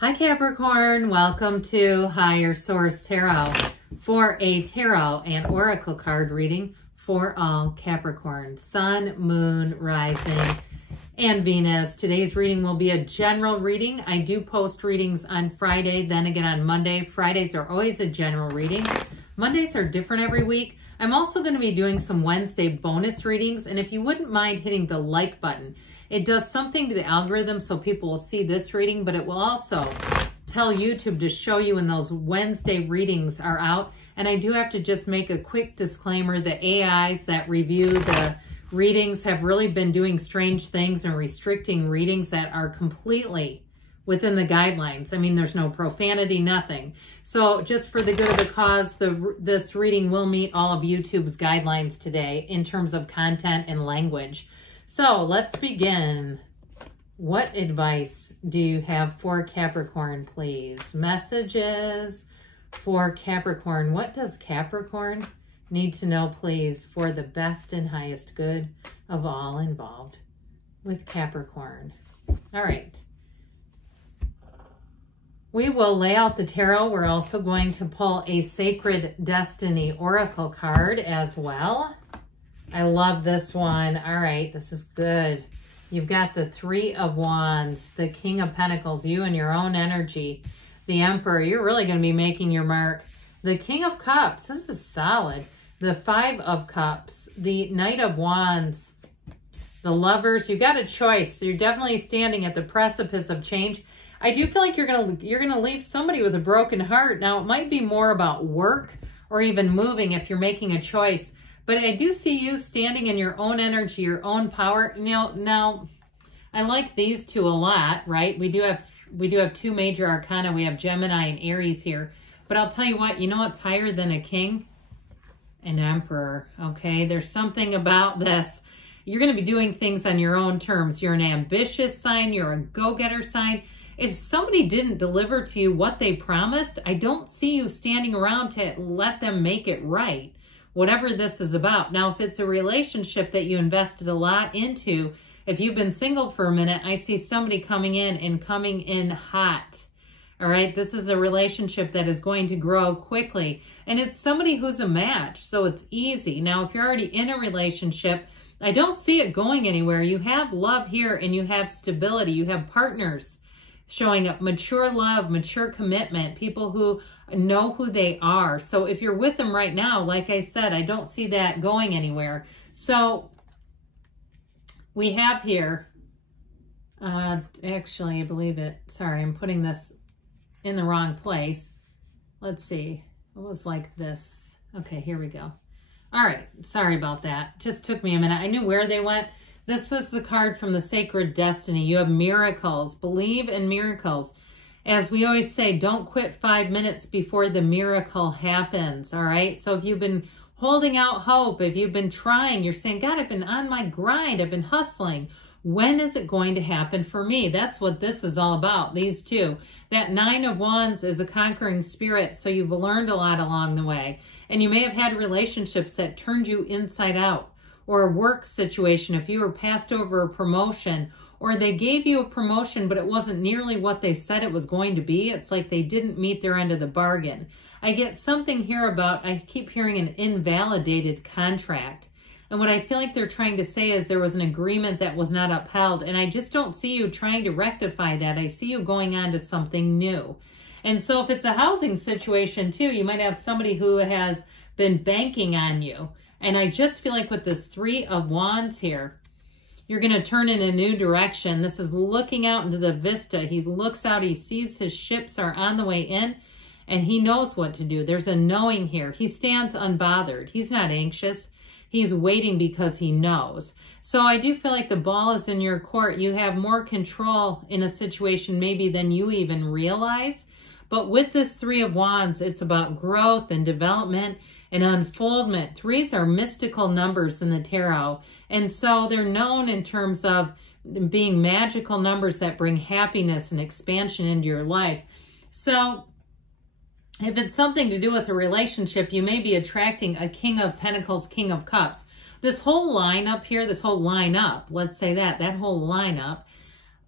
Hi Capricorn, welcome to Higher Source Tarot for a tarot and oracle card reading for all Capricorn, Sun, Moon, Rising, and Venus. Today's reading will be a general reading. I do post readings on Friday, then again on Monday. Fridays are always a general reading. Mondays are different every week. I'm also going to be doing some Wednesday bonus readings, and if you wouldn't mind hitting the like button, it does something to the algorithm so people will see this reading, but it will also tell YouTube to show you when those Wednesday readings are out. And I do have to just make a quick disclaimer. The AIs that review the readings have really been doing strange things and restricting readings that are completely within the guidelines. I mean, there's no profanity, nothing. So just for the good of the cause, this reading will meet all of YouTube's guidelines today in terms of content and language. So let's begin. What advice do you have for Capricorn, please? Messages for Capricorn. What does Capricorn need to know, please, for the best and highest good of all involved with Capricorn? All right. We will lay out the tarot. We're also going to pull a Sacred Destiny Oracle card as well. I love this one. All right, this is good. You've got the Three of Wands, the King of Pentacles, you and your own energy. The Emperor, you're really going to be making your mark. The King of Cups, this is solid. The Five of Cups, the Knight of Wands, the Lovers. You got a choice. You're definitely standing at the precipice of change. I do feel like you're gonna leave somebody with a broken heart. Now, it might be more about work or even moving if you're making a choice. But I do see you standing in your own energy, your own power. You know, now I like these two a lot, right? We do have two major arcana. We have Gemini and Aries here. But I'll tell you what, you know what's higher than a king? An emperor, okay? There's something about this. You're going to be doing things on your own terms. You're an ambitious sign. You're a go-getter sign. If somebody didn't deliver to you what they promised, I don't see you standing around to let them make it right. Whatever this is about. Now, if it's a relationship that you invested a lot into, if you've been single for a minute, I see somebody coming in hot. All right, this is a relationship that is going to grow quickly. And it's somebody who's a match, so it's easy. Now, if you're already in a relationship, I don't see it going anywhere. You have love here and you have stability. You have partners showing up, mature love, mature commitment, people who know who they are. So if you're with them right now, like I said, I don't see that going anywhere. So we have here, actually, I believe it. Sorry, I'm putting this in the wrong place. Let's see. It was like this. Okay, here we go. All right, sorry about that. Just took me a minute. I knew where they went. This was the card from the Sacred Destiny. You have miracles. Believe in miracles. As we always say, don't quit 5 minutes before the miracle happens, all right? So if you've been holding out hope, if you've been trying, you're saying, God, I've been on my grind, I've been hustling. When is it going to happen for me? That's what this is all about, these two. That Nine of Wands is a conquering spirit, so you've learned a lot along the way. And you may have had relationships that turned you inside out. Or a work situation, if you were passed over a promotion, or they gave you a promotion, but it wasn't nearly what they said it was going to be. It's like they didn't meet their end of the bargain. I get something here about, I keep hearing an invalidated contract. And what I feel like they're trying to say is there was an agreement that was not upheld. And I just don't see you trying to rectify that. I see you going on to something new. And so if it's a housing situation too, you might have somebody who has been banking on you. And I just feel like with this Three of Wands here, you're going to turn in a new direction. This is looking out into the vista. He looks out, he sees his ships are on the way in, and he knows what to do. There's a knowing here. He stands unbothered. He's not anxious. He's waiting because he knows. So I do feel like the ball is in your court. You have more control in a situation maybe than you even realize. But with this Three of Wands, it's about growth and development and unfoldment. Threes are mystical numbers in the tarot. And so they're known in terms of being magical numbers that bring happiness and expansion into your life. So if it's something to do with a relationship, you may be attracting a King of Pentacles, King of Cups. This whole lineup here, this whole lineup, let's say that whole lineup,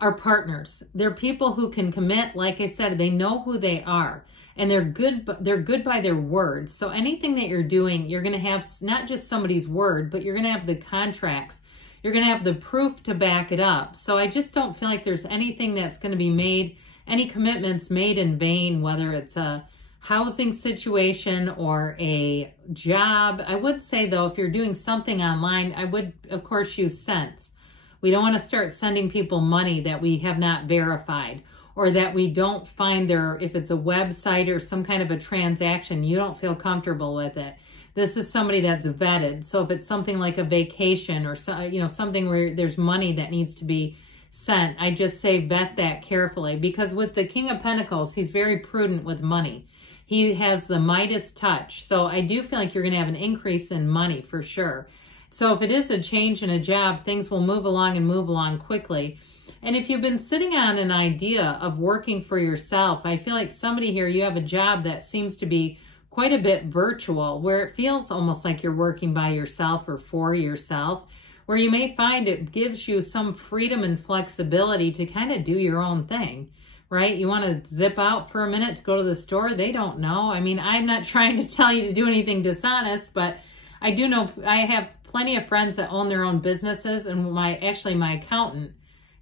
are partners. They're people who can commit. Like I said, they know who they are, and they're good by their word. So anything that you're doing, you're going to have not just somebody's word, but you're going to have the contracts. You're going to have the proof to back it up. So I just don't feel like there's anything that's going to be made, any commitments made in vain, whether it's a housing situation or a job. I would say, though, if you're doing something online, I would, of course, use sense. We don't want to start sending people money that we have not verified, or that we don't find if it's a website or some kind of a transaction, you don't feel comfortable with it. This is somebody that's vetted. So if it's something like a vacation or something where there's money that needs to be sent, I just say vet that carefully, because with the King of Pentacles, he's very prudent with money. He has the Midas touch. So I do feel like you're going to have an increase in money for sure. So if it is a change in a job, things will move along and move along quickly. And if you've been sitting on an idea of working for yourself, I feel like somebody here, you have a job that seems to be quite a bit virtual, where it feels almost like you're working by yourself or for yourself, where you may find it gives you some freedom and flexibility to kind of do your own thing, right? You want to zip out for a minute to go to the store. They don't know. I mean, I'm not trying to tell you to do anything dishonest, but I do know I have plenty of friends that own their own businesses, and my accountant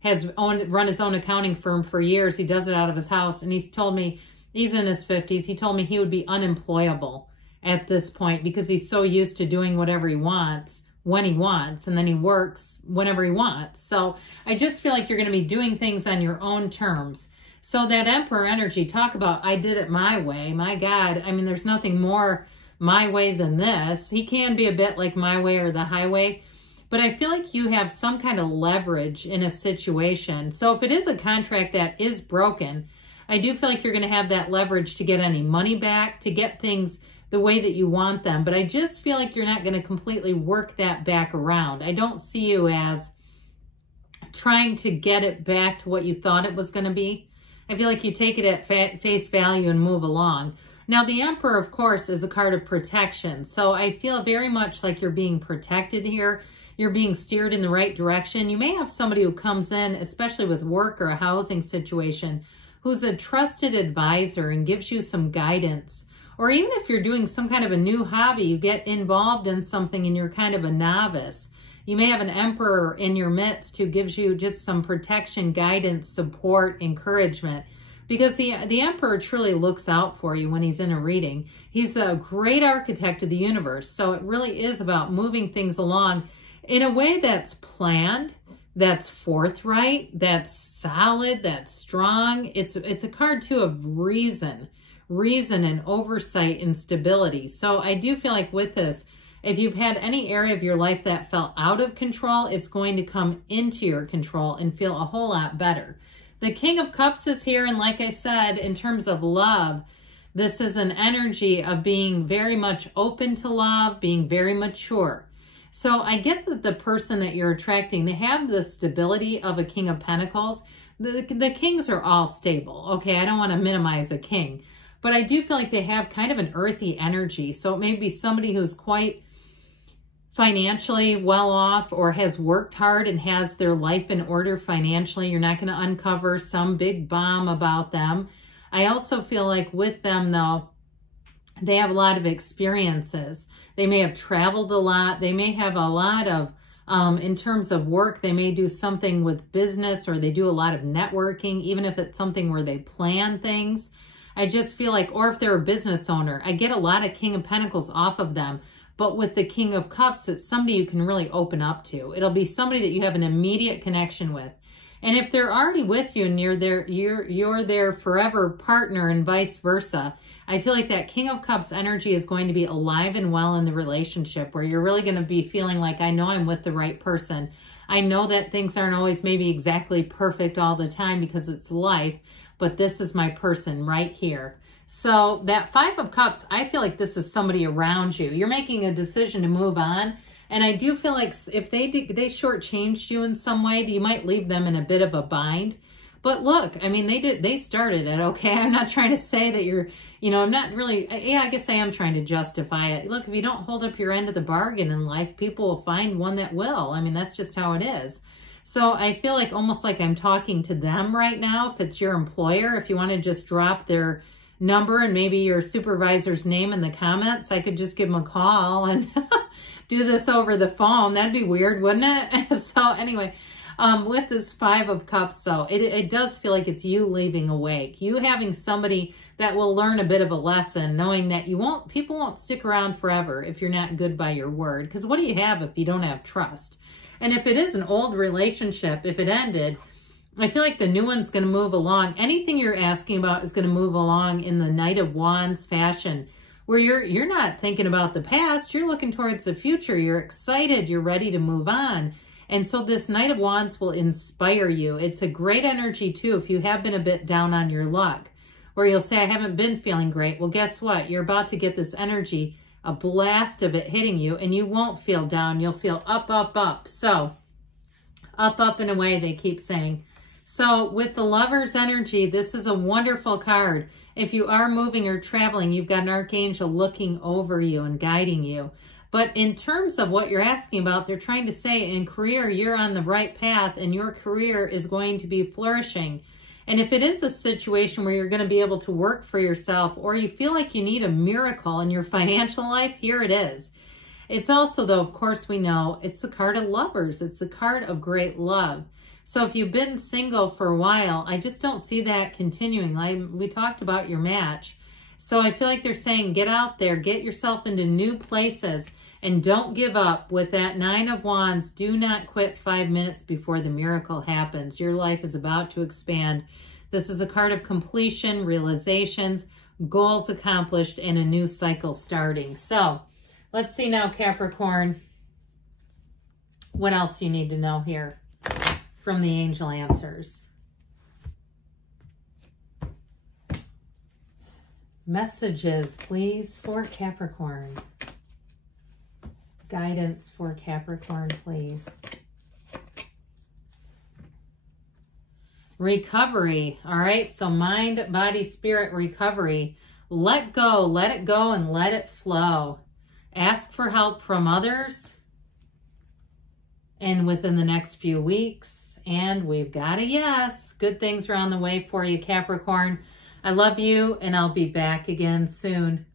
has run his own accounting firm for years. He does it out of his house, and he's told me, he's in his 50s. He told me he would be unemployable at this point because he's so used to doing whatever he wants when he wants, and then he works whenever he wants. So I just feel like you're going to be doing things on your own terms. So that Emperor energy, talk about I did it my way. My God, I mean, there's nothing more my way than this. He can be a bit like my way or the highway, but I feel like you have some kind of leverage in a situation. So if it is a contract that is broken, I do feel like you're going to have that leverage to get any money back, to get things the way that you want them. But I just feel like you're not going to completely work that back around. I don't see you as trying to get it back to what you thought it was going to be. I feel like you take it at face value and move along. Now, the Emperor, of course, is a card of protection. So I feel very much like you're being protected here. You're being steered in the right direction. You may have somebody who comes in, especially with work or a housing situation, who's a trusted advisor and gives you some guidance. Or even if you're doing some kind of a new hobby, you get involved in something and you're kind of a novice, you may have an Emperor in your midst who gives you just some protection, guidance, support, encouragement. Because the Emperor truly looks out for you when he's in a reading. He's a great architect of the universe. So it really is about moving things along in a way that's planned, that's forthright, that's solid, that's strong. It's a card too of reason and oversight and stability. So I do feel like with this, if you've had any area of your life that felt out of control, it's going to come into your control and feel a whole lot better. The King of Cups is here, and like I said, in terms of love, this is an energy of being very much open to love, being very mature. So I get that the person that you're attracting, they have the stability of a King of Pentacles. The kings are all stable. Okay, I don't want to minimize a king, but I do feel like they have kind of an earthy energy. So it may be somebody who's quite financially well off or has worked hard and has their life in order financially. You're not going to uncover some big bomb about them. I also feel like with them, though, they have a lot of experiences. They may have traveled a lot. They may have a lot of, in terms of work, they may do something with business, or they do a lot of networking, even if it's something where they plan things. I just feel like, or if they're a business owner, I get a lot of King of Pentacles off of them. But with the King of Cups, it's somebody you can really open up to. It'll be somebody that you have an immediate connection with. And if they're already with you and you're their forever partner and vice versa, I feel like that King of Cups energy is going to be alive and well in the relationship, where you're really going to be feeling like, I know I'm with the right person. I know that things aren't always maybe exactly perfect all the time because it's life, but this is my person right here. So that Five of Cups, I feel like this is somebody around you. You're making a decision to move on. And I do feel like if they shortchanged you in some way, you might leave them in a bit of a bind. But look, I mean, they started it, okay? I'm not trying to say that you're, not really, yeah, I guess I am trying to justify it. Look, if you don't hold up your end of the bargain in life, people will find one that will. I mean, that's just how it is. So I feel like almost like I'm talking to them right now. If it's your employer, if you want to just drop their number and maybe your supervisor's name in the comments, I could just give them a call and do this over the phone. That'd be weird, wouldn't it? So anyway, with this Five of Cups, though, it does feel like it's you leaving awake. You having somebody that will learn a bit of a lesson, knowing that people won't stick around forever if you're not good by your word. Because what do you have if you don't have trust? And if it is an old relationship, if it ended, I feel like the new one's going to move along. Anything you're asking about is going to move along in the Knight of Wands fashion, where you're not thinking about the past, you're looking towards the future, you're excited, you're ready to move on. And so this Knight of Wands will inspire you. It's a great energy too if you have been a bit down on your luck, where you'll say, I haven't been feeling great. Well, guess what? You're about to get this energy, a blast of it hitting you, and you won't feel down. You'll feel up, up, up. So up, up and away, they keep saying. So with the Lover's energy, this is a wonderful card. If you are moving or traveling, you've got an archangel looking over you and guiding you. But in terms of what you're asking about, they're trying to say in career, you're on the right path and your career is going to be flourishing. And if it is a situation where you're going to be able to work for yourself, or you feel like you need a miracle in your financial life, here it is. It's also, though, of course, we know it's the card of Lovers. It's the card of great love. So if you've been single for a while, I just don't see that continuing. Like we talked about your match. So I feel like they're saying, get out there, get yourself into new places, and don't give up. With that Nine of Wands, do not quit 5 minutes before the miracle happens. Your life is about to expand. This is a card of completion, realizations, goals accomplished, and a new cycle starting. So let's see now, Capricorn, what else you need to know here from the angel answers. Messages, please, for Capricorn. Guidance for Capricorn, please. Recovery. All right, so mind, body, spirit, recovery. Let go, let it go, and let it flow. Ask for help from others. And within the next few weeks, and we've got a yes. Good things are on the way for you, Capricorn. I love you, and I'll be back again soon.